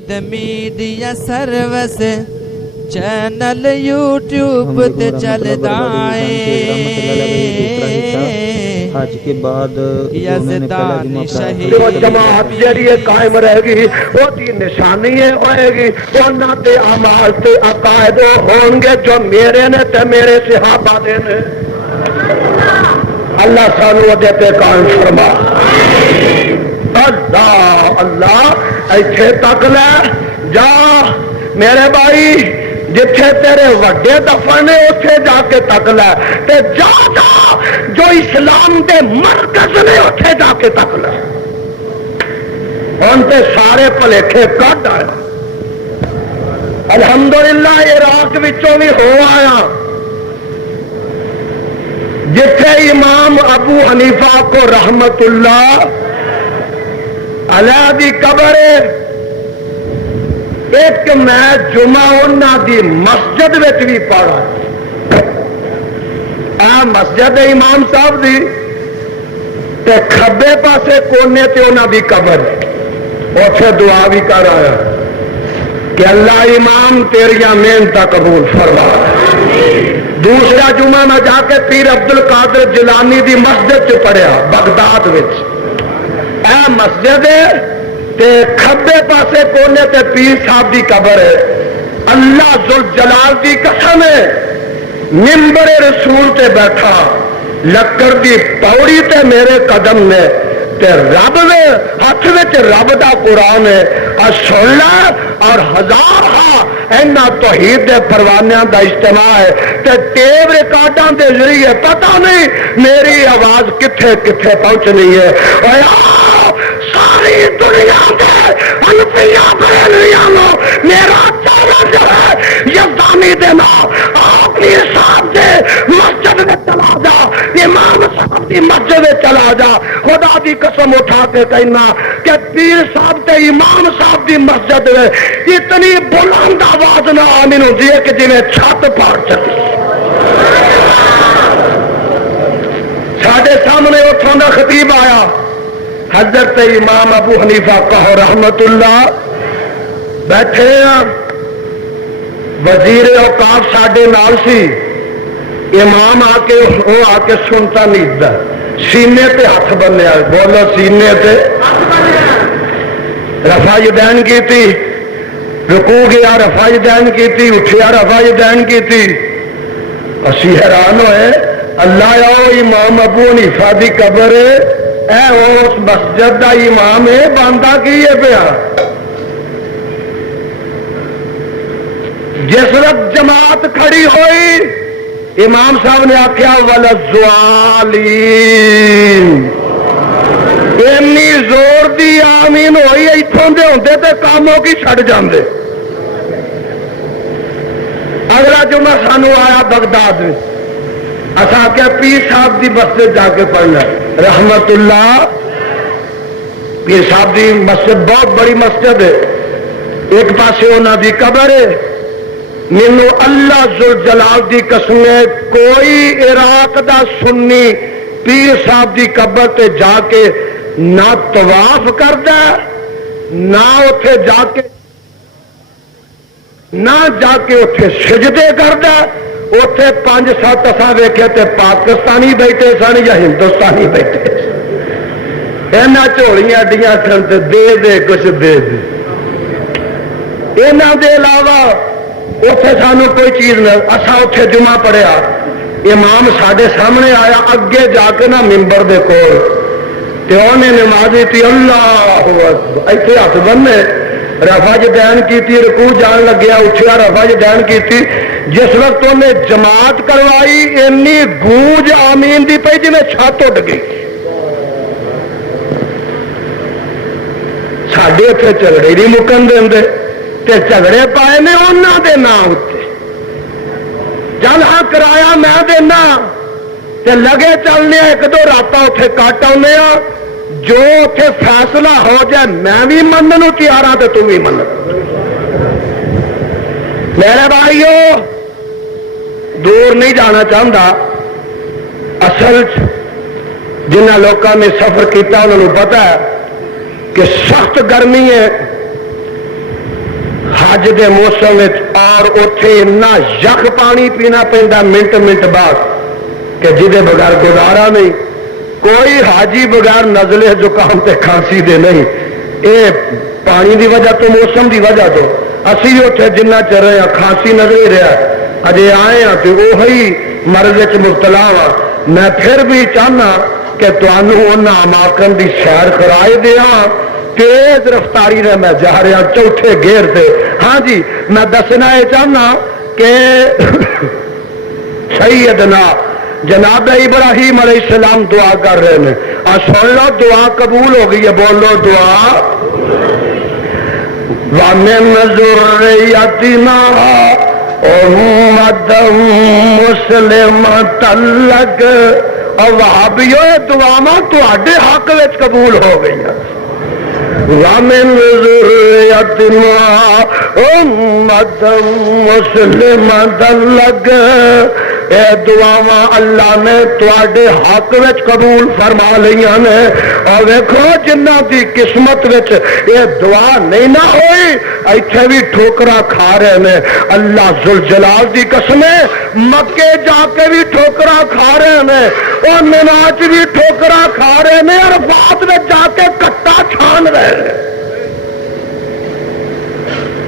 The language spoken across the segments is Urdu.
میڈیا سروس چینل یوٹیوب تے چلدا ہے حج کے بعد یزدان شہید جماعت جڑی قائم رہے گی وہ دی نشانی ہوئے گی انہاں تے اعمال تے عقائد ہون گے جو میرے نے تے میرے صحابہ دے نے اللہ سانو دے تے قائم فرما اللہ اللہ ایتھے تک لے جا میرے بھائی جتھے تیرے وڈے دفن نے اتھے جا کے تک لے تے جا جا جو اسلام دے مرکز نے اتھے جا کے تک لے ان تے سارے پلیکھے کٹ آیا الحمدللہ عراق وچوں بھی ہو آیا جتھے امام ابو حنیفہ کو رحمت اللہ علیہ دی قبر ایک میں جمعہ انہاں دی مسجد وچ بھی پڑھا اے مسجد امام صاحب دی تے کھبے پاسے کونے تے انہاں دی قبر اوتھے دعا بھی کر آیا کہ اللہ امام تیریاں محنتاں قبول فرما دوسرا جمعہ میں جا کے پیر عبد القادر جیلانی دی مسجد چ پڑھیا بغداد وچ اے مسجد تے کھبے پاسے کونے تے پیر صاحب دی قبر ہے اللہ ذوالجلال دی قسم ہے منبر رسول تے بیٹھا لکڑ دی پوڑی تے میرے قدم نے تے رب نے ہاتھ وچ رب دا قرآن ہے اور سن لا اور ہزار اینا توحید دے پروانیاں دا اجتماع ہے تے ٹیپ ریکارڈاں دے ذریعے پتہ نہیں میری آواز کتھے کتھے پہنچنی ہے ساری دنیا دے انبیاء بریلویاں نو میرا چیلنج ہے یزدانی دے نام آپ پیر صاحب دے مسجد میں چلا جا امام صاحب دی مسجد میں چلا جا خدا دی قسم اٹھا کے کہنا کہ پیر صاحب تے امام صاحب دی مسجد میں اتنی بلند آواز نہ آمین ہوتی ہے کہ جنہیں چھت پاڑ چکی ساڑھے سامنے اٹھوں دا خطیب آیا حضرت امام ابو حنیفہ کہو رحمت اللہ بیٹھے ہیں وزیر اوقاف ساڈے نال سی امام آ کے سنتا نہیں دا سینے تے ہاتھ بنیا بولو سینے تے رفع یدین کی تھی رکوع گیا رفع یدین کی تھی اٹھیا رفع یدین کی تھی اسی حیران ہوئے اللہ آؤ امام ابو حنیفہ دی قبر اے اس مسجد دا امام ہے باندھا کی ہے پیا جس وقت جماعت کھڑی ہوئی امام صاحب نے آخیا ولزوالین اینی زور دی آمین ہوئی اتوں دے ہوندے تے کاموں کی چھڑ جاندے اگلا جمعہ سانو آیا بغداد میں اسا کیا پیر صاحب دی مسجد جا کے پڑھنا رحمت اللہ پیر صاحب دی مسجد بہت بڑی مسجد ہے ایک پاسے انہاں دی قبر ہے مینوں اللہ ذوالجلال دی قسم ہے کوئی عراق دا سنی پیر صاحب دی قبر تے جا کے نہ طواف کردا نہ اوتھے جا کے اوتھے سجدے کردا اوتھے 5-7 اساں ویکھے تے پاکستانی بیٹھے سن یا ہندوستانی بیٹھے اینا جھولیاں اڈیاں سن تے دے کچھ دے اینا دے علاوہ اوتھے سانو کوئی چیز نہ اساں اوتھے جمعہ پڑھیا امام ساڈے سامنے آیا اگے جا کے نا منبر دے کول تے اونے نماز دی اللہ اکبر ایتھے ہاتھ بننے رفع یدین کیتی رکوع جان لگیا اٹھیا رفع یدین کیتی جس وقت انہیں جماعت کروائی اینی گونج آمین دی پئی جویں چھت اڈ گئی ساڈے اتنے جھگڑے نہیں مکن دے تے جھگڑے پائے نے انہاں دے نام اتنے چل ہاں کرایا میں دینا تے لگے چلنے ایک دو رات اتنے کٹ آنے جو اتنے فیصلہ ہو جائے میں بھی منن تیار ہاں تے تم بھی من میرے بھائیو دور نہیں جانا چاہتا اصل جنہ لوگوں نے سفر کیتا انہوں نے پتا ہے کہ سخت گرمی ہے حج دے موسم اور اتنے اتنا یخ پانی پینا پہنتا منٹ منٹ بعد کہ جہدے بغیر گزارا نہیں. کوئی حاجی بغیر نزلے زکام تے کھانسی دے نہیں. یہ پانی دی وجہ تو موسم دی وجہ تو اسی اتنے جنہ چر رہے ہیں کھانسی نظر ہی رہا اجے آئے ہیں تو وہی مرض مبتلا وا. میں پھر بھی چاہنا کہ تمہوں ان اماکن دی سیر کرائے دیا. تیز رفتاری نے میں جا رہا چوتھے گیئر سے. ہاں جی میں دسنا یہ چاہنا کہ سیدنا جناب ابراہیم علیہ السلام دعا کر رہے ہیں. سن لو دعا قبول ہو گئی ہے. بولو دعا وَمِن ذُرِّيَّتِنَا أُمَّةً مُسْلِمَةً لَكَ. اور وہابیو یہ دعاواں تہاڈے حق وچ قبول ہو گئی ہیں. وَمِن ذُرِّيَّتِنَا أُمَّةً مُسْلِمَةً لَكَ. اے دعاواں اللہ نے تواڈے حق وچ قبول فرما لیاں نے. اور ویکھو جنہ دی قسمت وچ یہ دعا نہیں نہ ہوئی ایتھے بھی ٹھوکرا کھا رہے نے. اللہ ذوالجلال دی قسم ہے مکے جا کے بھی ٹھوکرا کھا رہے نے اور مینا چ بھی ٹھوکرا کھا رہے نے اور عرفات وچ جا کے کٹا چھان رہے نے.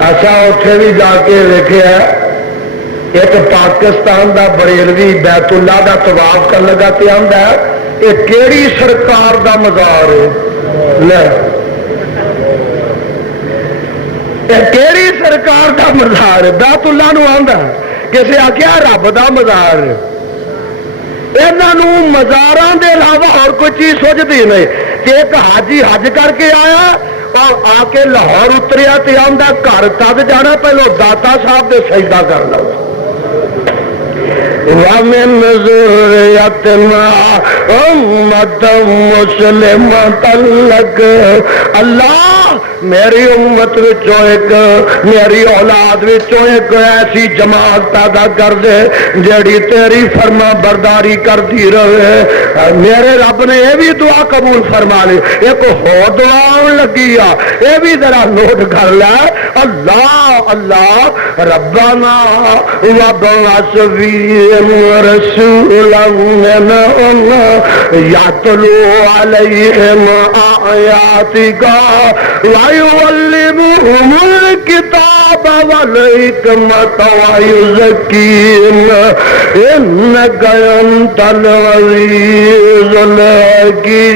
ایسا اتنے بھی جا کے ویکھیا ایک پاکستان دا بریلوی بیت اللہ دا طواف کر لگا تے آندا ہے یہ کیڑی سرکار دا مزار ہے. لے یہ کیڑی سرکار دا مزار ہے. بیت اللہ نو آندا کسے آکھیا رب دا مزار ہے. انہاں مزاراں دے علاوہ اور کوئی چیز سوچدی نہیں. کہ ایک حاجی حج کر کے آیا اور آ کے لاہور اتریا تے آندا گھر تد جانا پہلو داتا صاحب دے سجدہ کر لو. وَمِن ذُرِّيَّتِنَا أُمَّةً مُسْلِمَةً لَكَ. اللہ میری امت وچوں ایک میری اولاد وچوں ایک ایسی جماعت پیدا کر دے جڑی تیری فرما برداری کرتی رہے. میرے رب نے یہ بھی دعا قبول فرما لی. ایک ہو دعا آن لگی آ یہ بھی ذرا نوٹ کر لے. اللہ اللہ ربنا وابعث فیہم رسولا منہم یتلو علیہم آیاتک وَيُعَلِّمُهُمُ الْكِتَابَ وَالْحِكْمَةَ وَيُزَكِّيهِمْ إِنَّكَ أَنْتَ الْعَزِيزُ الْحَكِيمُ.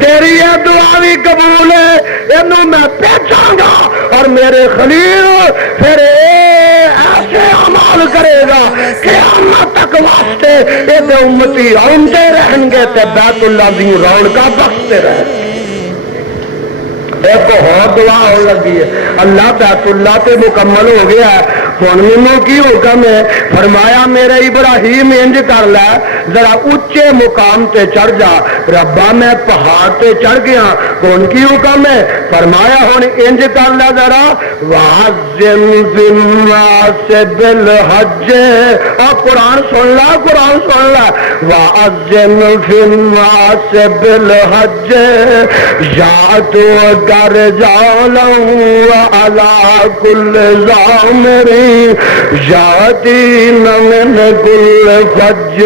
تیری یہ دعا بھی قبول ہے. انہوں میں پہچاں گا اور میرے خلیل پھر ایسے عمال کرے گا قیامت تک واسطے یہ امتی آمتے رہیں گے تے بیت اللہ دی رونقاں بخشتے رہیں. ایک اور دعا ہو لگی ہے. اللہ بیت اللہ تے مکمل ہو گیا ہے. ہن مینوں کی حکم ہے؟ فرمایا میرے ابراہیم انج کر لے ذرا اونچے مقام تے چڑھ جا. ربا میں پہاڑ تے چڑھ گیا. ہن کی حکم ہے؟ فرمایا ہن انج کر لے ذرا وَعَزِّمْ فِي النَّاسِ بِالْحَجِّ. اور قرآن سن لا قرآن سن لا. وَعَزِّمْ فِي النَّاسِ بِالْحَجِّ يَأْتُوكَ رِجَالًا وَعَلَى كُلِّ ضَامِرٍ يَأْتِينَ مِنْ كُلِّ فَجٍّ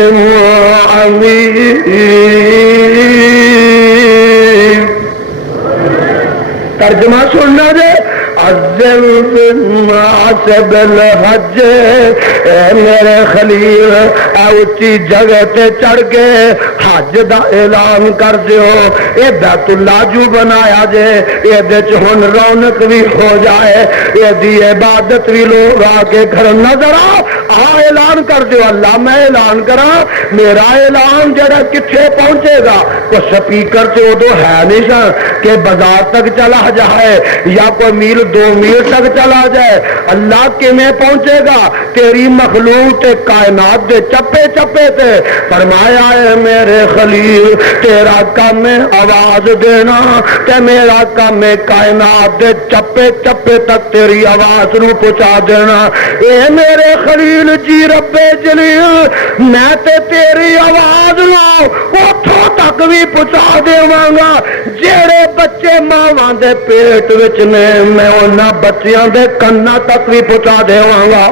عَمِيقٍ. ترجمہ سننا دے. عزم بالناس بالحج. اے میرے خلیل اے اچھی جگہ تے چڑھ کے حج دا اعلان کر دیو. اے بیت اللہ جو بنایا جے اے دے چ ہن رونق بھی ہو جائے. اے دی عبادت بھی لوگ آ کے گھر نظر آ اعلان کر دیو. اللہ میں اعلان کراں میرا اعلان جڑا کتھے پہنچے گا. وہ سپیکر سے ادو ہے نہیں سا کہ بازار تک چلا جائے یا کوئی میل 2 میل تک چلا جائے. اللہ کیویں پہنچے گا؟ تیری مخلوق کائنات دے چپے چپے تے. فرمایا ہے میرے خلیل تیرا کام ہے آواز دینا تے میرا کام ہے کائنات دے چپے چپے تک تیری آواز نو پہنچا دینا. اے میرے خلیل جبریل جی رب جلیل میں تے تیری آواز نو اتھوں تک بھی پہنچا دیواں گا جیڑے بچے ماواں دے پیٹ وچ نے میں انہاں بچیاں دے کنا تک بھی پہنچا دیواں گا.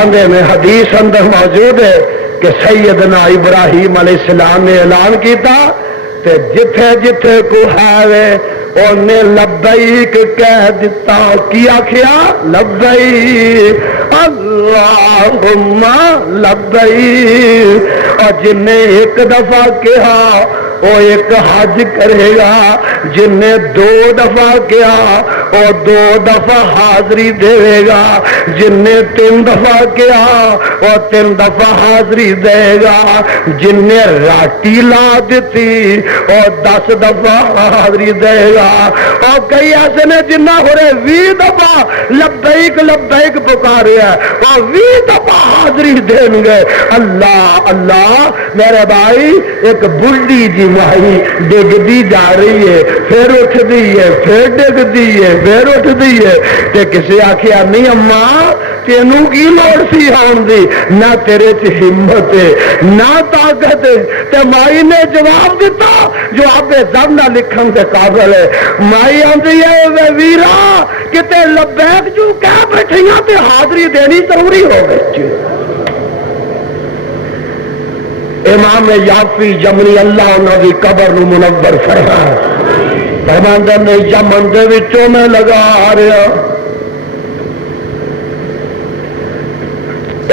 آندے میں حدیث اندر موجود ہے کہ سیدنا ابراہیم علیہ السلام نے اعلان کیتا تے جتھے جتھے کو ہے انہیں لبیک کہہ دیتا. کی آخیا؟ لبیک اللہم لبیک. اور جن نے ایک دفعہ کہا وہ ایک حج کرے گا, جن نے 2 دفعہ کیا وہ 2 دفعہ حاضری دے گا, جن نے 3 دفعہ کیا وہ 3 دفعہ حاضری دے گا, جن نے راٹی لا دیتی وہ 10 دفعہ حاضری دے گا. اور کئی ایسے نے جنہ ہو رہے 20 دفعہ لبیک لبیک پکارے ہیں اور 20 دفعہ حاضری دیں گے. اللہ اللہ میرے بھائی, ایک بڑھی جی مائی ڈگتی جا رہی ہے, پھر اٹھتی ہے, پھر ڈگتی ہے, پھر اٹھتی ہے, تے کسی آخیا نہیں اماں تینوں کی لوڑ سی آن دی, نہ تیرے چ ہمت ہے نہ طاقت ہے. تے مائی نے جواب دیتا جو آپ زبنا لکھن کے قابل ہے. مائی آندی ہے ویرا کتے لبیک جو کہہ بیٹھیاں تے حاضری دینی ضروری ہو گئی. امام یافی جمنی اللہ انہوں کی قبر نو منور فرمائے, فرماندے نے یمن دے وچوں میں لگا آ رہا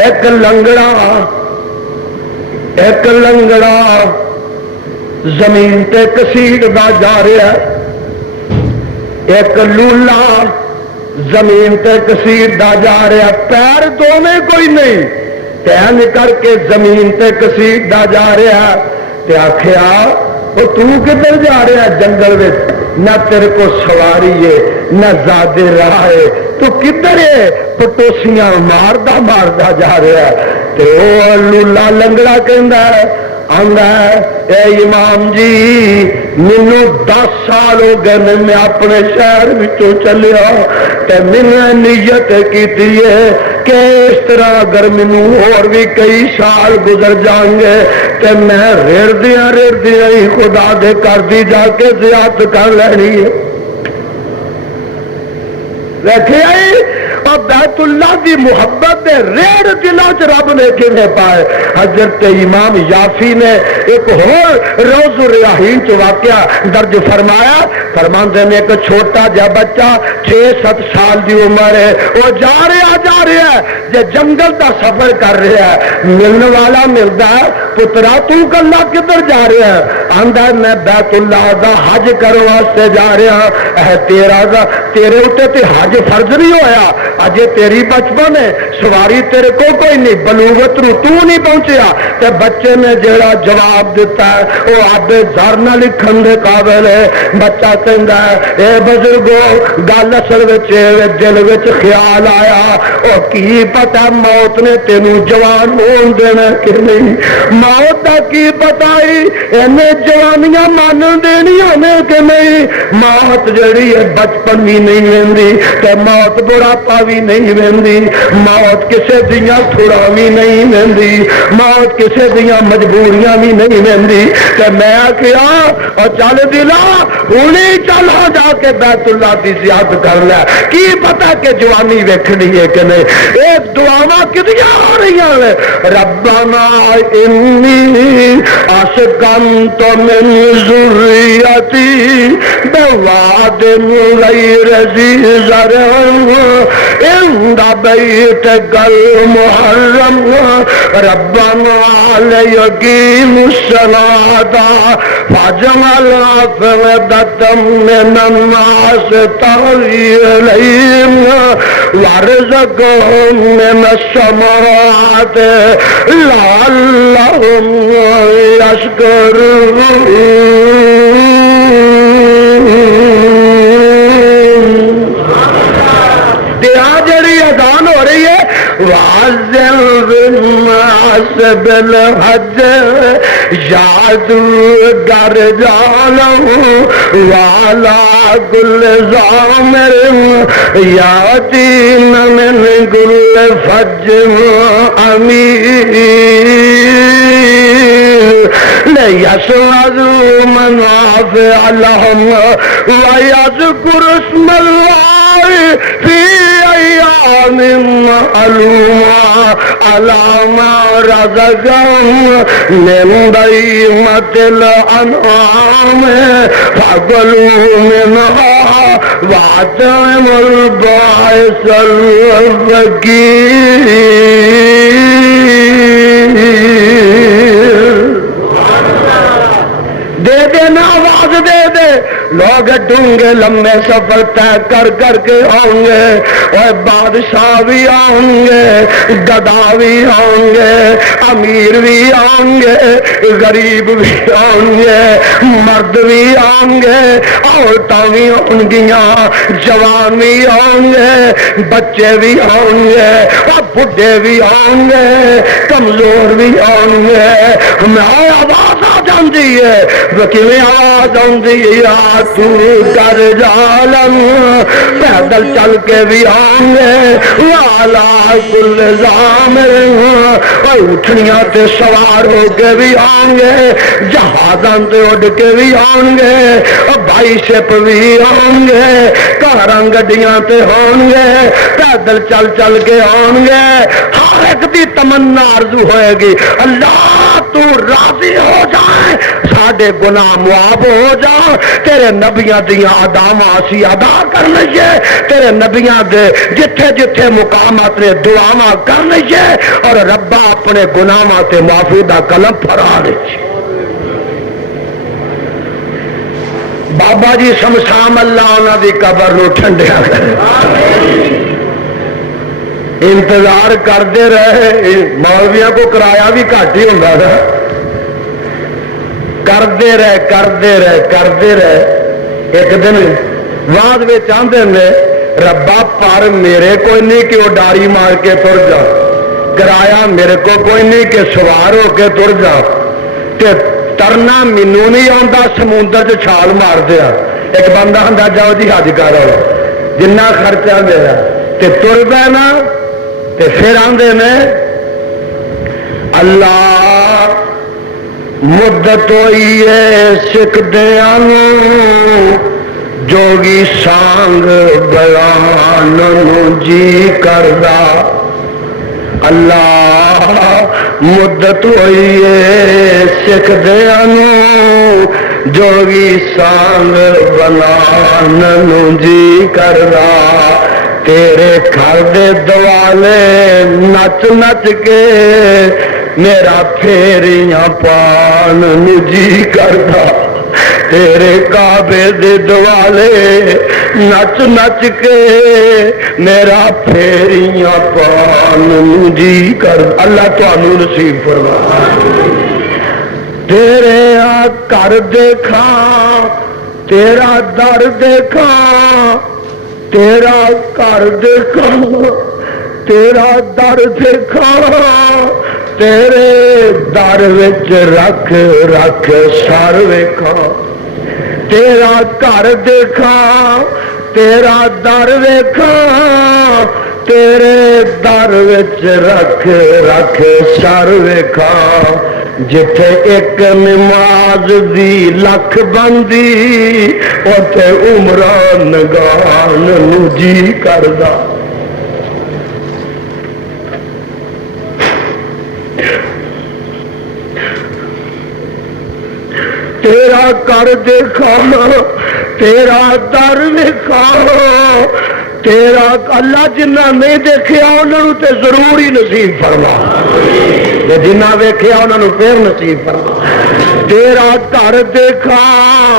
ایک لنگڑا زمین تے کسیڑ دا جا رہا, ایک لولا زمین تے کسیڑ دا جا رہا, پیر دونوں کوئی نہیں, تین کر کے زمین تے کسیڑا جا رہا. تے آخیا وہ تو کدھر جا رہا جنگل میں, نہ تیرے کو سواری ہے نہ زیادہ راہ ہے, تو کدھر ہے؟ پٹوسیاں ماردا ماردا جا رہا. تے وہ لولا لنگڑا کہندا ہے آندا ہے اے امام جی مینوں 10 سال ہو گئے میں اپنے شہر وچوں چلیا تے میں نے نیت کیتی ہے کہ اس طرح اگر مینوں اور بھی کئی سال گزر جائیں گے تے میں ریڑدیاں ہی خدا دے کر دی جا کے زیارت کر لینی ہے. دیکھے اور بیت اللہ دی محبت دے ریڑ دلوں چ رب نے کیویں پائے. حضرت امام یافی نے ایک اور روز الریاحین چ واقعہ درج فرمایا. فرماندے نے ایک چھوٹا جا بچہ 6-7 سال دی عمر ہے, وہ جا رہا ہے جے جنگل دا سفر کر رہا ہے, ملن والا ملدا ہے پترا تو کلا کدھر جا رہا ہے؟ آندا میں بیت اللہ دا حج کرن واسطے جا رہا. اے تیرے اوتے تے حج فرض نہیں ہویا, اجے تیری بچپن ہے, سواری تیرے کو کوئی نہیں, بلوغت نو تو نہیں پہنچیا. تے بچے نے جڑا جواب دیتا ہے وہ آبے زر نہ لکھن دے قابل ہے. بچہ کہندا ہے اے بزرگو گل اصل وچ دل وچ خیال آیا او کی پتہ موت نے تینوں جوان ہون دینا کہ نہیں, موت دا کی پتہ اینے جوانیاں مان دینیاں نے کہ نہیں. موت جڑی ہے بچپن بھی نہیں ویندی تے موت بڑھاپا بھی نہیں ویندی, موت کسے دیاں تھوڑا بھی نہیں ویندی, موت کسے دیاں مجبوریاں بھی نہیں ویندی. تے میں کیا اور چل دلا ہونی چل ہو جا کے بیت اللہ دی زیارت کر لے, کی پتہ کہ جوانی ویکھنی ہے کہ نہیں. ایک دعاواں کدیاں ہو رہی ہیں, ربنا انی اسکنت من ذریتی بواد غیر ذی زرع عند بیتک المحرم ربنا لیقیموا الصلاة فاجعل أفئدة من الناس تهوی إلیہم وارزقهم من الثمرات لعلهم يشکرون. جڑی اذان ہو رہی ہے وَعَذِّرْ بِالنَّاسِ بِالْحَجِّ یادگر جانم والا گلزار یادین من گل فجر امیر لیسعدوا منافع لهم ويذكر اسم الله في أيام معلومة على ما رزقهم من بهيمة الأنعام فكلوا منها واطعموا البائس الفقير دے دینا آواز دے دے لوگ ڈونگے لمبے سفر طے کر کر کے آؤں گے اور بادشاہ بھی آؤں گے گدا بھی آؤں گے امیر بھی آؤں گے غریب بھی آؤں گے مرد بھی آؤں گے عورتیں بھی آؤں گیاں جوان بھی آؤں گے بچے بھی آؤں گے اور بڈھے بھی آؤں گے کمزور بھی آؤں گے میں آواز آ جاندی ہے وکیویں آواز آندی ہے تو کر جالم پیدل چل کے بھی آؤں گے والا کل زامر اٹھنیاں تے سوار ہو کے بھی آؤں گے جہازاں تے اڑ کے بھی آؤں گے بائی شپ بھی آؤں گے کاراں گڈیاں تے ہون گے پیدل چل چل کے آؤں گے ہر ایک دی تمنا آرزو ہوئے گی اللہ تو راضی ہو جائے ساڈے گناہ معاف ہو جا تیرے نبیاں دیاں اداواں اسی ادا کر لئیے تیرے نبیاں دے جتھے جتھے مقامات نے دعاواں کر لئیے اور ربا اپنے گناہاں تے معافی دا قلم پھڑا لئیے بابا جی شمشام اللہ انہاں دی قبر نو ٹھنڈیا کرے انتظار کرتے رہے مولویاں کو کرایہ بھی گھٹ ہی ہوتا تھا کرتے رہے ایک دن بعد میں چاہتے ہیں ربا پر میرے کوئی نہیں کہ وہ ڈاری مار کے تر جا کرایہ میرے کو کوئی نہیں کہ سوار ہو کے تر جا تے ترنا مینو نہیں آتا سمندر چ چھال مار دیا ایک بندہ ہوں جاؤ جی حج کرو جنہ خرچہ میرا تے تر پینا تے پھر آدھے نے اللہ مدت ہوئی ہے سکھدیاں جوگی سانگ بیان جی کردا اللہ مدت ہوئی ہے سکھدیاں جوگی سانگ بنان جی کردا تیرے گھر دے دوالے نچ نچ کے میرا پھیریاں پان جی کردا تیرے کعبے دے دوالے نچ نچ کے میرا پھیریاں پان جی کردا اللہ تانوں نصیب فرمائے تیرے گھر دیکھاں تیرا در دیکھاں تیرا گھر دیکھاں تیرا در دیکھاں تیرے در وچ رکھ رکھ سر ویکھاں تیرا گھر دیکھاں تیرا در ویکھاں تیرے در وچ رکھ رکھ سر ویکھاں جتھے ایک نماز دی لکھ بندی اوتھے عمران گان جی کردا تیرا کر دیکھا تیرا در دیکھا تیرا اللہ جنہ نہیں دیکھیا انہوں تے ضرور ہی نصیب فرما جنہ ویکھیا انہوں پھر نصیب فرما تیرا گھر دیکھا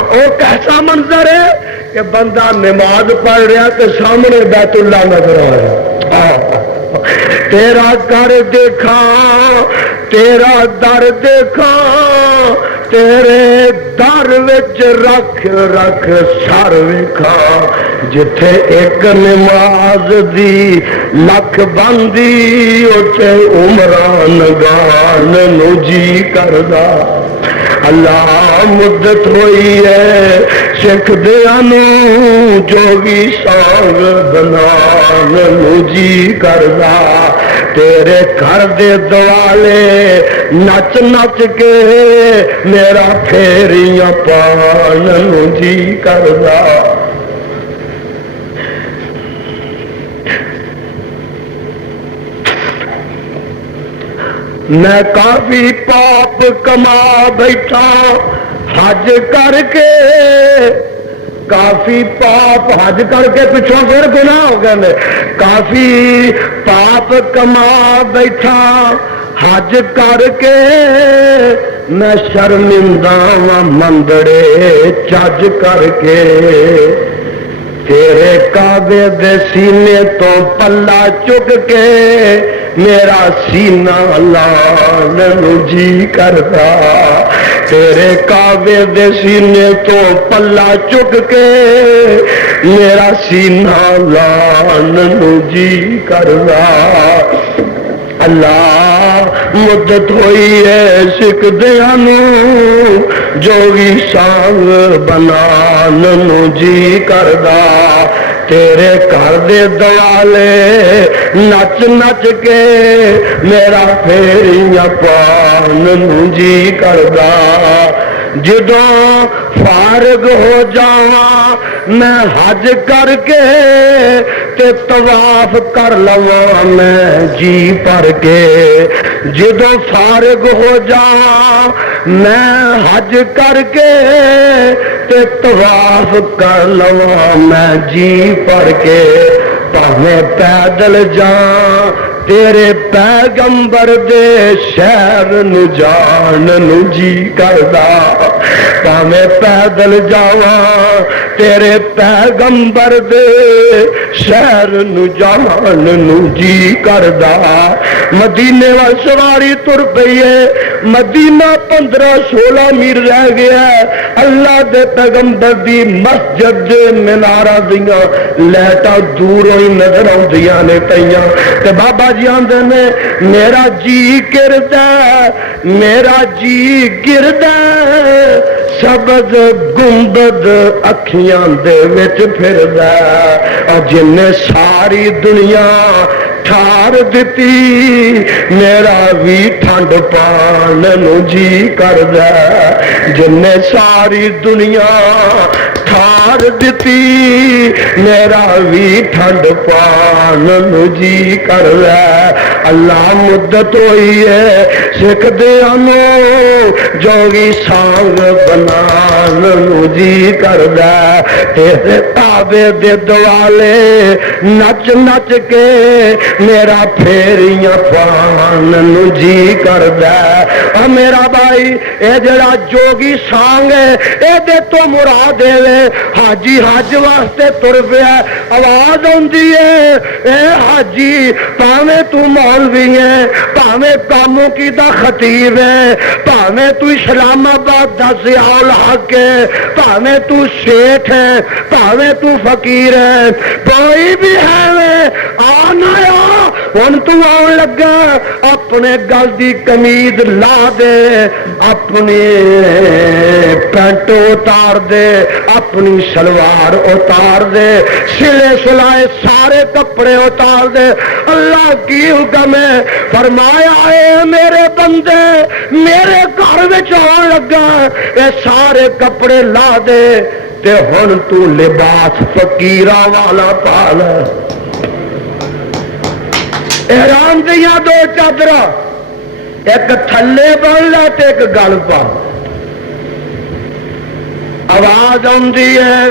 او کیسا منظر ہے کہ بندہ نماز پڑھ رہا تے سامنے بیت اللہ نظر آ رہا تیرا گھر دیکھا تیرا در دیکھا تیرے در وچ رکھ رکھ سر ویکھا جتھے ایک نماز دی لکھ بندی اوتھے عمران گان جی کردا اللہ مدت ہوئی ہے سکھ دیاں نوں جوگی سانگ بنان نوں جی کردا تیرے گھر دے دوالے نچ نچ کے میرا پھیریاں پان نوں جی کردا میں کافی پاپ کما بیٹھا حج کر کے کافی پاپ حج کر کے پچھوں پھر گناہ ہو گئے کافی پاپ کما بیٹھا حج کر کے میں شرمندہ مندڑے چج کر کے تیرے کعبے دے سینے تو پلہ چک کے میرا سینہ لان جی کردا تیرے کعبے دے سینے تو پلہ چک کے میرا سینہ لان جی کردا اللہ مدت ہوئی ہے سکھ دیاں نوں جوگی سانگ بنان نوں جی کردا تیرے گھر دے دوالے نچ نچ کے میرا پھیریاں پان نوں جی کردا جدوں فارغ ہو جاواں میں حج کر کے تے طواف کر لواں میں جی پر کے جدوں فارغ ہو جاواں میں حج کر کے تے طواف کر لواں میں جی پر کے پاویں پیدل جاں تیرے پیغمبر دے شہر نو جان نو جی کردا پاویں پیدل جاواں تیرے پیغمبر دے شہر نو جان نو جی کردا مدینے وال سواری تر پئی ہے مدینہ 15-16 میل رہ گیا ہے اللہ دے پیغمبر دی مسجد دے میناراں دیاں لائٹاں دوروں ہی نظر آندیاں نے پئیاں تے بابا جی آندے نے میرا جی کردا میرا جی گردا سبز گنبد اکھیاں دے وچ پھردا جن ساری دنیا ٹھار دتی میرا بھی ٹھنڈ پان نو جی کردا جن ساری دنیا ٹھار دتی میرا بھی ٹھنڈ پان نو جی کردا اللہ مدت ہوئی ہے سکھ دیاں نوں جوگی سانگ بنان نو جی کردا تیرے تابے دے دوالے نچ نچ کے میرا پھیریاں پان نو جی کردا میرا بھائی اے جڑا جوگی سانگ ہے اے دے تو مراد ہے حاجی حج واسطے تر پیا آواز آندی ہے اے حاجی پاویں تو مولوی ہے پاویں کاموں کی دا خطیب ہے پاویں تو اسلام آباد دا ضیاء الحق ہے پاویں تو شیخ ہے پاویں تو فقیر ہے کوئی بھی ہے آنا ہن تو آن لگا اپنے گل دی قمیض لا دے اپنی پینٹ اتار دے اپنی شلوار اتار دے سلے سلائے سارے کپڑے اتار دے اللہ کی حکم ہے فرمایا اے میرے بندے میرے گھر وچ آن لگا اے سارے کپڑے لا دے تے ہن تو لباس فقیراں والا پا لے احرام دیاں دو چادراں ایک تھلے بن لے تے ایک گل پا آواز آندی ہے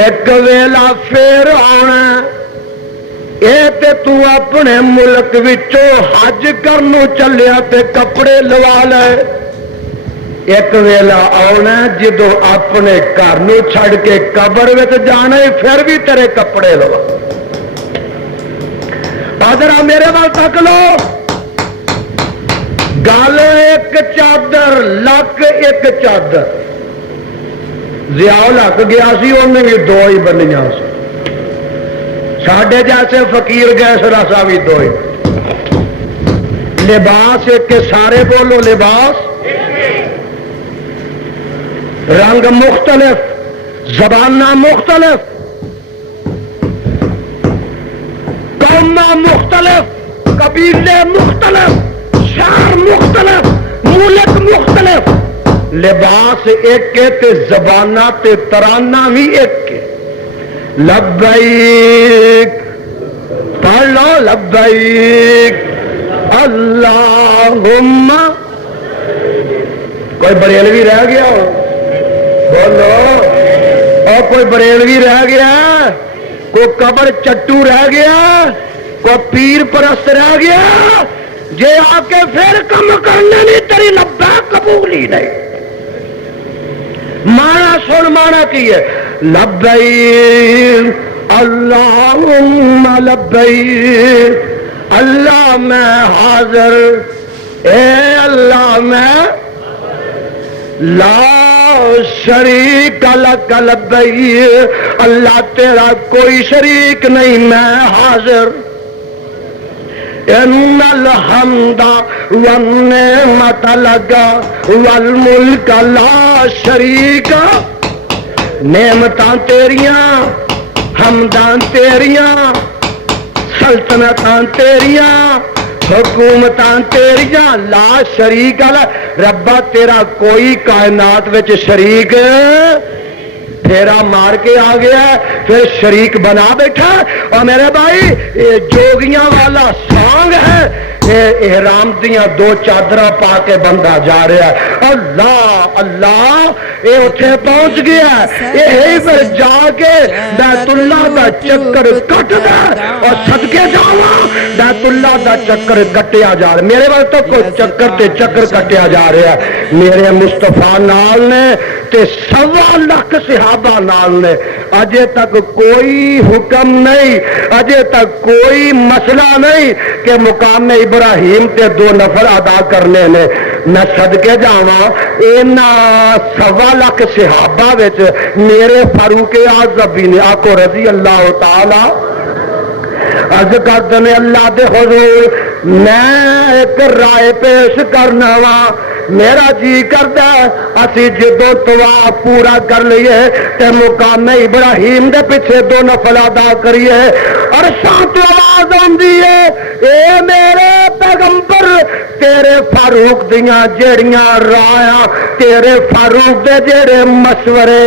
ایک ویلا پھر آنا اے تے تو اپنے ملک وچوں حج کرنوں چلیا تے کپڑے لوا لے ایک ویلا آنا جدو اپنے گھر نوں چھڑ کے قبر وچ جانا پھر بھی تیرے کپڑے لوا ذرا میرے وال تک لو گل ایک چادر لک ایک چادر ضیاء الحق گیا سی انہیں بھی دو ہی بنیاں ساڈے جیسے فقیر گئے سراسا بھی دو ہی لباس ایک کے سارے بولو لباس رنگ مختلف، زبانہ مختلف، قومہ مختلف، قبیلے مختلف، شہر مختلف، ملک مختلف، لباس ایک کے تے زبانہ تے ترانہ بھی ایک کے. لبیک پڑھ لو، لبیک اللہم. کوئی بریلوی رہ گیا ہو بولو، اور کوئی بریلوی رہ گیا، کوئی قبر چٹو رہ گیا، کوئی پیر پرست رہ گیا جے آ کے پھر کم کرنے نہیں تیری لبیک قبول ہی نہیں. مانا سن، مانا کی ہے لبیک اللہم لبیک. اللہ میں حاضر، اے اللہ میں لا شریک لک لبیک. اللہ تیرا کوئی شریک نہیں، میں حاضر. ان الحمد والنعمت لک والملک لا شریک. نعمتاں تیریاں، حمداں تیریاں، سلطنتاں تیریاں، حکومتاں تیریاں، لا شریک لک. ربا تیرا کوئی کائنات وچ شریک پھیرا مار کے آ گیا، پھر شریک بنا بیٹھا. اور میرے بھائی یہ جوگیاں والا سانگ ہے، احرام دیاں دو چادرہ پا کے بندہ جا رہا ہے اللہ اللہ، یہ اتنے پہنچ گیا، یہ پھر جا کے بیت اللہ دا چکر کٹ دے. اور صدقے جاواں بیت اللہ دا چکر کٹیا جا رہا. میرے وقت تو کوئی چکر تے چکر کٹیا جا رہا ہے. میرے مصطفیٰ نال نے تے 1.25 لاکھ صحابہ نال نے. اجے تک کوئی حکم نہیں، اجے تک کوئی مسئلہ نہیں کہ مقام ابراہیم تے 2 نفل ادا کرنے نے. میں صدقے جاواں اینا 1.25 لاکھ صحابہ وچ میرے فاروق اعظم نے آکو رضی اللہ تعالی عرض کرتے ہیں اللہ دے حضور میں ایک رائے پیش کرنا وا. میرا جی کردا اسی جدو طواف پورا کر لیے تے مقام ابراہیم دے پیچھے 2 نفل ادا کریے. عرشاں تو آواز آندی ہے اے میرے پیغمبر تیرے فاروق دیاں جیڑیاں رایاں، تیرے فاروق دے جیڑے مشورے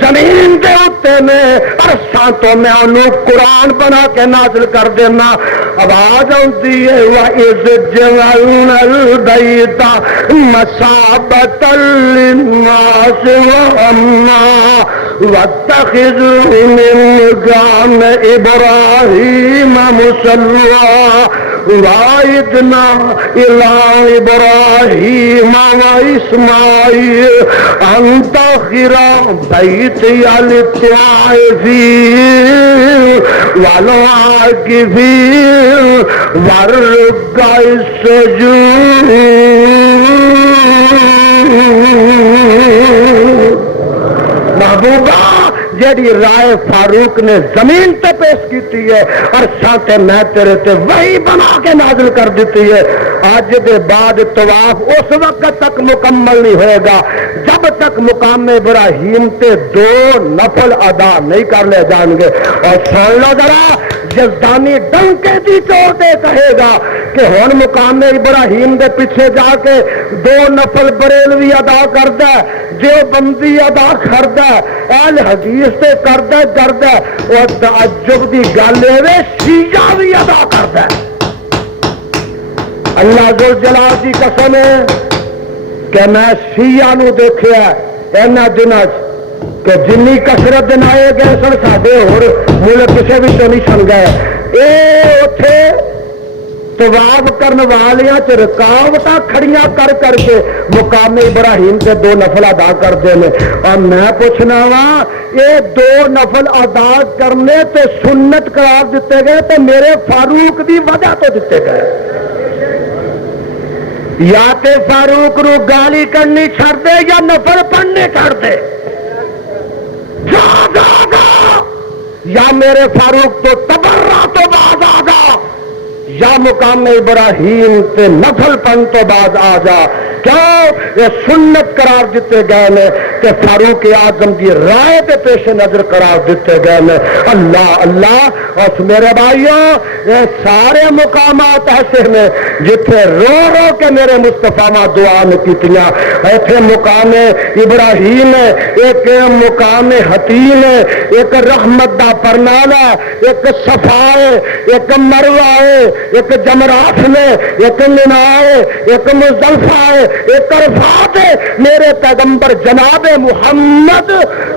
زمین دے اتے میں عرشاں تو میں انہوں قرآن بنا کے نازل کر دینا. آواز آندی ہے وَإِذْ جَعَلْنَا الْبَيْتَ مَثَابَةً لِلنَّاسِ وَأَمْنًا وَاتَّخِذُوا مِن مَّقَامِ إِبْرَاهِيمَ مُصَلًّى وَعَهِدْنَا إِلَىٰ إِبْرَاهِيمَ وَإِسْمَاعِيلَ أَن طَهِّرَ بَيْتِيَ لِلطَّائِفِينَ وَالْعَاكِفِينَ وَالرُّكَّعِ السُّجُودِ. محبوبہ جیڑی رائے فاروق نے زمین تے پیش کیتی ہے اور ساتھ میں تیرے تے وہی بنا کے نازل کر دیتی ہے. آج دے بعد طواف اس وقت تک مکمل نہیں ہوئے گا جب تک مقام ابراہیم تے 2 نفل ادا نہیں کر لے جائیں گے. اور سن لو ذرا جزدانی ڈنکے دی چوٹ دے کہے گا کہ ہن مقام ابراہیم دے پیچھے جا کے 2 نفل بریلوی ادا کردا ہے، جو بندی ادا کردا ہے، اہل حدیث تے کردا ہے ڈردا ہے. اور تعجب دی گل اے شیعہ بھی ادا کردا ہے. اللہ ذوالجلال دی قسم ہے کہ میں شیعہ نو دیکھیا اینا دنوں کہ جنی کثرت دن آئے گئے سن ساڈے ہور ملک کسے بھی تو نہیں سن گئے. اے اوتھے طواف کرن والیاں چ رکاوٹاں کھڑیاں کر کر کے مقام ابراہیم سے 2 نفل ادا کرتے ہیں. اور میں پوچھنا وا یہ 2 نفل ادا کرنے تے سنت قرار دیتے گئے تو میرے فاروق دی وجہ تو دیتے گئے. یا تے فاروق نو گالی کرنی چھڑ دے یا نفل پڑھنے چھڑ دے. یا میرے فاروق تو تبرہ تو باز آ جا یا مقام ابراہیم تے نفل پن تو بعد آ جا. کیوں یہ سنت قرار دیتے گئے نے کہ فاروق اعظم کی رائے کے پیش نظر قرار دیتے گئے نے. اللہ اللہ. اور میرے بھائیوں یہ سارے مقامات ایسے نے جتھے رو رو کے میرے مصطفیٰ دعا نے کیتیاں. ایتھے مقام ابراہیم ہے, ایک مقام حتیم ہے, ایک رحمت دا پرنالا, ایک صفا ہے, ایک مروہ ہے, ایک جمرات نے, ایک منا ہے, ایک مزدلفہ ہے, ایک عرفات ہے. میرے پیغمبر جناب محمد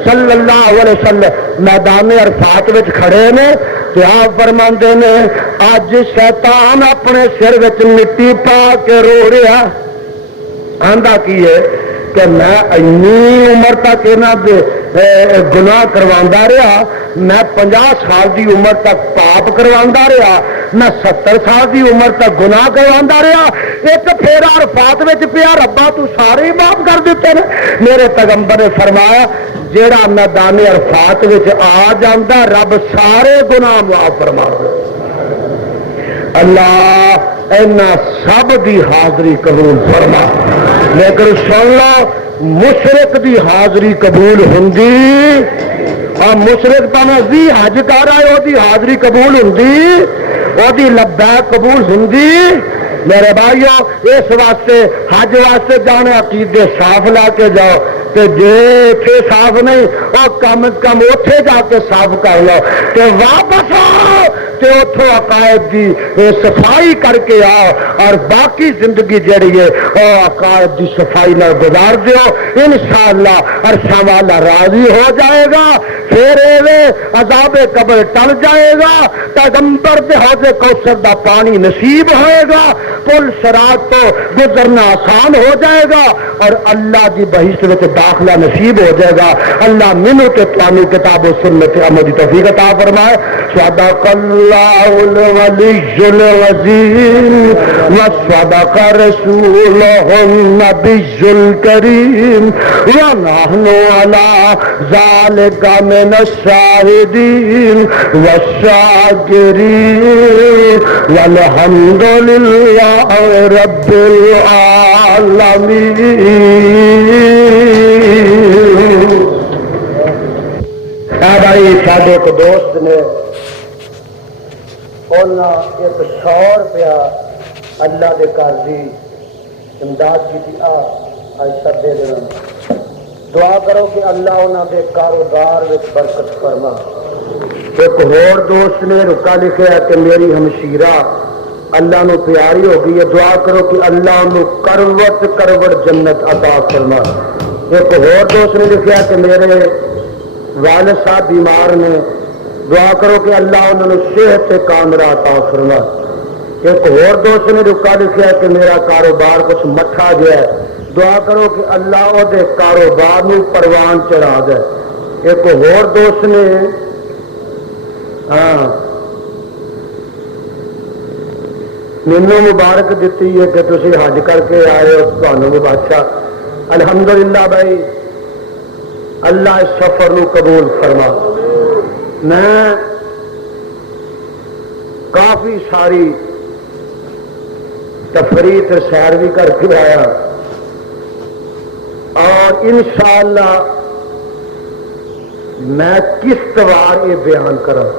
صلی اللہ علیہ وسلم میدان عرفات وچ کھڑے نے تے آپ فرماندے نے اج شیطان اپنے سر وچ مٹی پا کے رو رہا. آندا کی ہے کہ میں انی عمر تک یہاں گناہ کروا رہا, میں 50 سال دی عمر تک پاپ کروا رہا, میں 70 سال دی عمر تک گناہ کروا رہا, ایک پھیرا عرفات میں پیا ربا تو سارے معاف کر دیتے ہیں. میرے پیغمبر نے فرمایا جیڑا میدان عرفات میں آ جاندہ رب سارے گناہ معاف فرما دے. اللہ اینا سب دی حاضری قبول فرما. لیکن سن لو مشرک دی حاضری قبول ہوندی, اور مشرک پانا دی حج کر آئے وہ دی حاضری قبول ہوندی, وہ دی لبیک قبول ہوندی. میرے بھائیو اس واسطے حج واسطے جانے عقیدے صاف لا کے جاؤ, کہ جے اتنے صاف نہیں اور کم از کم اتنے جا کے صاف کر لو, کہ واپس آؤ کہ اتوں عقائد کی صفائی کر کے آؤ, اور باقی زندگی جڑی ہے وہ عقائد کی صفائی نہ گزار دیو. انشاءاللہ عرشاں والا راضی ہو جائے گا, پھر عذاب قبر ٹل جائے گا, پیغمبر دے حوض کوثر دا پانی نصیب ہوئے گا, پل صراط تو گزرنا آسان ہو جائے گا, اور اللہ کی بہشت میں داخلہ نصیب ہو جائے گا. اللہ منو کے توانی کتاب و سنت عمل کی توفیق عطا فرمائے. صدق اللہ الولی العظیم و صدق رسولہ النبی الکریم ونحن علی ذالک من الشاہدین والشاکرین والحمد للہ رب العالمین. بھائی ساڈے ایک دوست نے انہیں 100 روپیہ اللہ دے گھر کی امداد کی تھی. ایسا دے دینا, دعا کرو کہ اللہ انہوں دے کاروبار میں برکت فرما. ایک اور دوست نے رکا لکھا کہ میری ہمشیرہ اللہ نو پیاری ہو گئی ہے, دعا کرو کہ اللہ نو کروٹ کروٹ جنت عطا فرما. ایک اور دوست نے لکھا کہ میرے والد صاحب بیمار نے, دعا کرو کہ اللہ انہوں نے صحت کامرہ عطا فرما. ایک اور دوست نے رکا لکھا کہ میرا کاروبار کچھ مٹھا گیا ہے, دعا کرو کہ اللہ وہ دے کاروبار میں پروان چڑھا دے. ایک اور دوست نے مینو مبارک دیتی ہے کہ تسی حج کر کے آئے ہو, تمہوں بھی بادشاہ. الحمدللہ بھائی اللہ اس سفر نو قبول فرما. میں کافی ساری تفریح سیر بھی کر کے آیا, اور انشاءاللہ میں کس طرح یہ بیان کروں.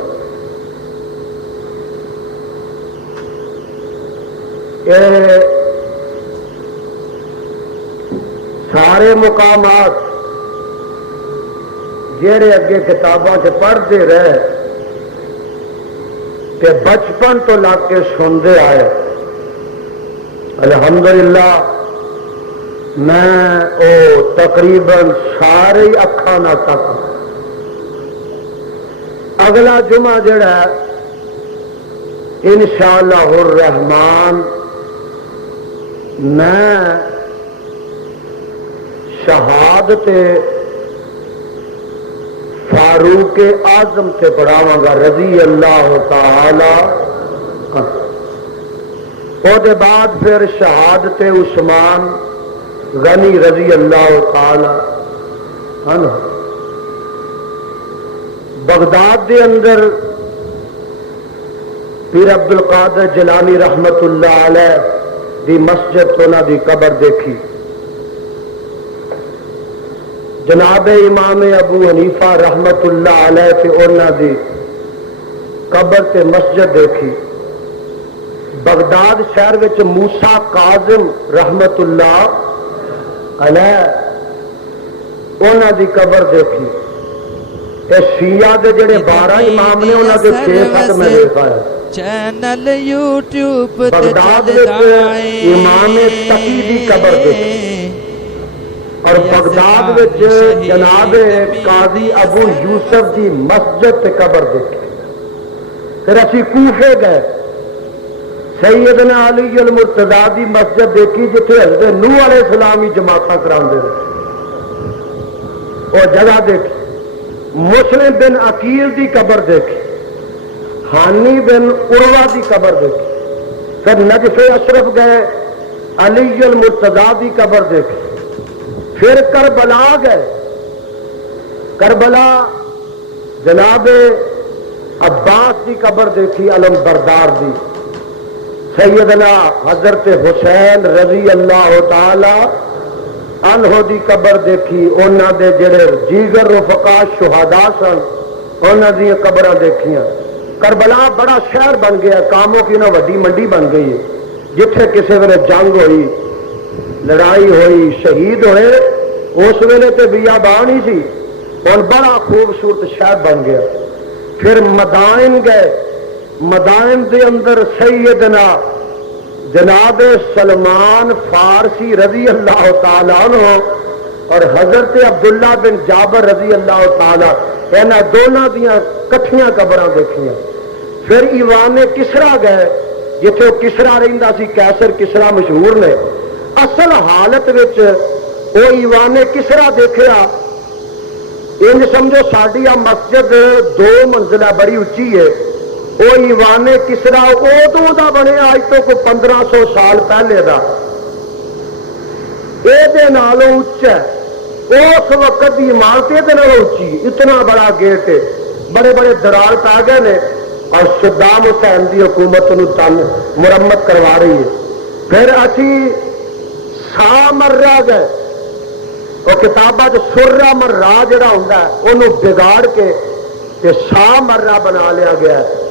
سارے مقامات جہے اگے کتاباں سے پڑھتے رہے کہ بچپن تو لگ کے سنتے آئے, الحمدللہ میں او تقریباً سارے اکھاں تک. اگلا جمعہ جڑا ہے انشاءاللہ الرحمن میں شہادت فاروق اعظم سے پڑھاواں گا رضی اللہ تعالی. وہ بعد پھر شہادت عثمان غنی رضی اللہ تعالی عنہ. بغداد دے اندر پیر عبد القادر جیلانی رحمت اللہ علیہ دی مسجد تو انہاں دی قبر دیکھی. جناب امام ابو حنیفہ رحمت اللہ علیہ تے انہاں دی قبر تے مسجد دیکھی. بغداد شہر وچ موسیٰ کاظم رحمت اللہ علیہ انہاں دی قبر دیکھی. اے شیعہ دے جڑے 12 امام نے انہاں دے 6-7 میں دیکھا ہے. چینل یوٹیوب تے بغداد چلدا وچ اے امام تقی دی قبر دیکھی اور بغداد وچ جناب قاضی ابو یوسف دی مسجد تے قبر دیکھی. پھر اسی کوفے گئے, سیدنا علی المرتضی دی مسجد دیکھی جتھے حضرت نوح علیہ السلام ہی جماعتاں کراندے رہے. وہ جگہ دیکھی. مسلم بن عقیل دی قبر دیکھی. حانی بن عروہ دی قبر دیکھی. پھر نجف اشرف گئے, علی المرتضی دی قبر دیکھی. پھر کربلا گئے, کربلا جناب عباس دی قبر دیکھی علم بردار دی. سیدنا حضرت حسین رضی اللہ تعالی عنہ دی قبر دیکھی. انہاں دے جڑے جیگر رفقا شہداء سن انہاں دی قبراں دیکھیاں. کربلا بڑا شہر بن گیا, کاموں کی نہ وڈی منڈی بن گئی ہے. جتھے کسی ویلے جنگ ہوئی, لڑائی ہوئی, شہید ہوئے, اس ویلے تے بیابان ہی سی, اور بڑا خوبصورت شہر بن گیا. پھر مدائن گئے, مدائن دے اندر سیدنا جناب سلمان فارسی رضی اللہ تعالی عنہ اور حضرت عبداللہ بن جابر رضی اللہ تعالی انہاں دونوں دیاں کٹھیاں قبراں دیکھیاں. پھر ایوان کسرا گئے جتھے کسرا رہندا سی, کیسر کسرا مشہور نے. اصل حالت وچ وہ ایوان کسرا دیکھیا انج سمجھو ساڈی مسجد 2 منزلہ بڑی اچھی ہے. وہ ایوان کسرا ادوں دا بنے آج تو کوئی 1500 سال پہلے دا, یہ نالوں اچا ہے. اس وقت کی عمارت یہ اچھی, اتنا بڑا گیٹ ہے, بڑے بڑے درار پا گئے نے, اور صدام حسین کی حکومت تن مرمت کروا رہی ہے. پھر اسی سا مرہ گئے, وہ کتاباں سرا مرہ جڑا ہوتا ہے انہوں بگاڑ کے سا مرہ بنا لیا گیا ہے.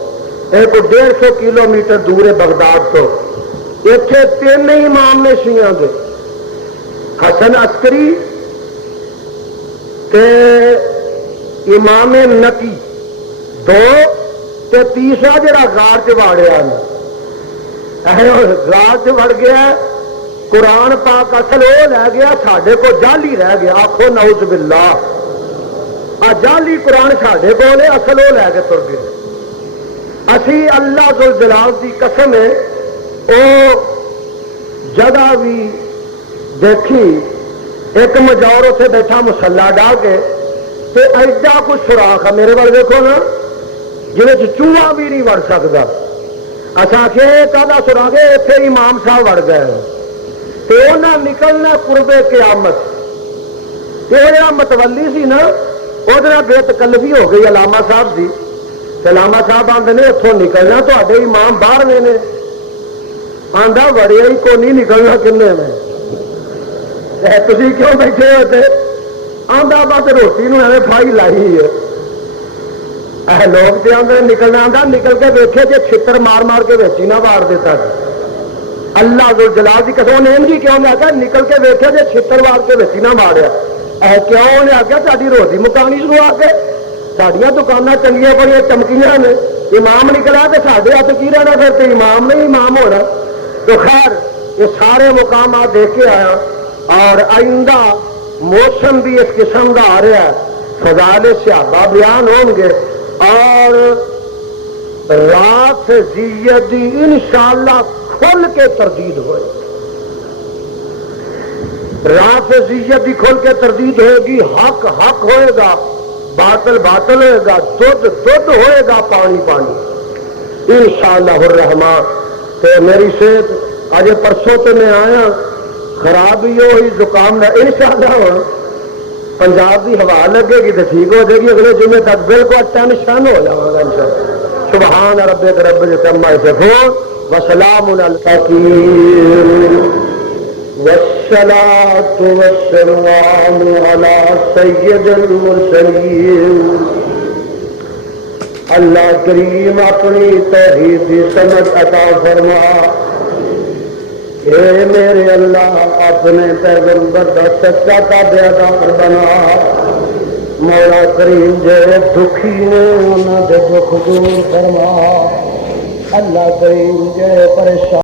یہ کوئی 150 کلومیٹر دور ہے بغداد تو. اتنے 3 امام نے شیعہ دے, حسن عسکری تے امام نقی 2 تے تیسرا جڑا غار چ واڑیا غار چ وڑ گیا. قرآن پاک اصل وہ لے گیا, ساڈے کو جعلی رہ گیا. آخو نعوذ باللہ, جعلی قرآن ساڈے کو اصل وہ لے کے تر گئے. اسی اللہ ذوالجلال کی قسم ہے وہ جگہ بھی دیکھی. ایک مجور اتنے بیٹھا مسلا ڈا کے, ایڈا کچھ سوراخ ہے میرے وال دیکھو نا, جن چوہا بھی نہیں وڑ سکتا. اچھا کہ کہا سوراخ ہے, اتنے امام صاحب وڑ گئے تو انہیں نکلنا قرب قیامت. یہ متولی سی نا, وہ بے تکلفی ہو گئی علامہ صاحب کی. علامہ صاحب آتے نے اتوں نکلنا تے امام باہر نے, آدھا وڑیا ہی کو نہیں نکلنا کنے میں, تھی کیوں بیٹھے ہوتے, آدھا بس روٹی نو ایویں فائی لائی ہے. لوگ تو آدھے نکلنا, آدھا نکل کے ویکھے جی چھتر مار مار کے ویچی نہ وار دیتا. اللہ ذوالجلال کی قسم نے جی کیوں نے آخیا نکل کے ویکھے جی چھتر وار کے ویچی نہ ماریا. کیوں انہیں آخیا تاری روٹی مکانی شروع آ کے, سڈیا دکانیں چنگیاں بڑی چمکیاں نے, امام نکلا تو سارے ہاتھ کی رہنا, پھر تو امام نہیں امام ہونا. تو خیر یہ سارے مقامات دیکھ کے آیا, اور آئندہ موسم بھی اس قسم کا آ رہا ہے, فضائل صحابہ بیان ہوں گے, اور رات زیت دی انشاءاللہ کھل کے تردید ہوئے. رات زیت دی کھل کے تردید ہوئے گی. حق حق ہوئے گا, باطل باطل ہوئے گا, دودھ دودھ ہوئے گا, پانی پانی انشاءاللہ الرحمن. تو میری صحت اج پرسوں تو میں آیا خراب ہی ہوئی, زکام نہ انشاءاللہ پنجاب کی ہوا لگے گی تو ٹھیک ہو جائے گی. اگلے جمعے تک بالکل ٹینشن ہو جاؤں گا انشاءاللہ. سبحان ربک رب العزت عما یصفون وسلام علی المرسلین. والصلاة والسلام على سید المرسلین. اللہ کریم اپنی توحید کی سمجھ عطا فرما. اے میرے اللہ اپنے پیغمبر کا سچا تابعدار بنا. مولا کریم جڑے دکھی نے انہاں دے دکھ دور فرما. اللہ کریم جڑے پریشان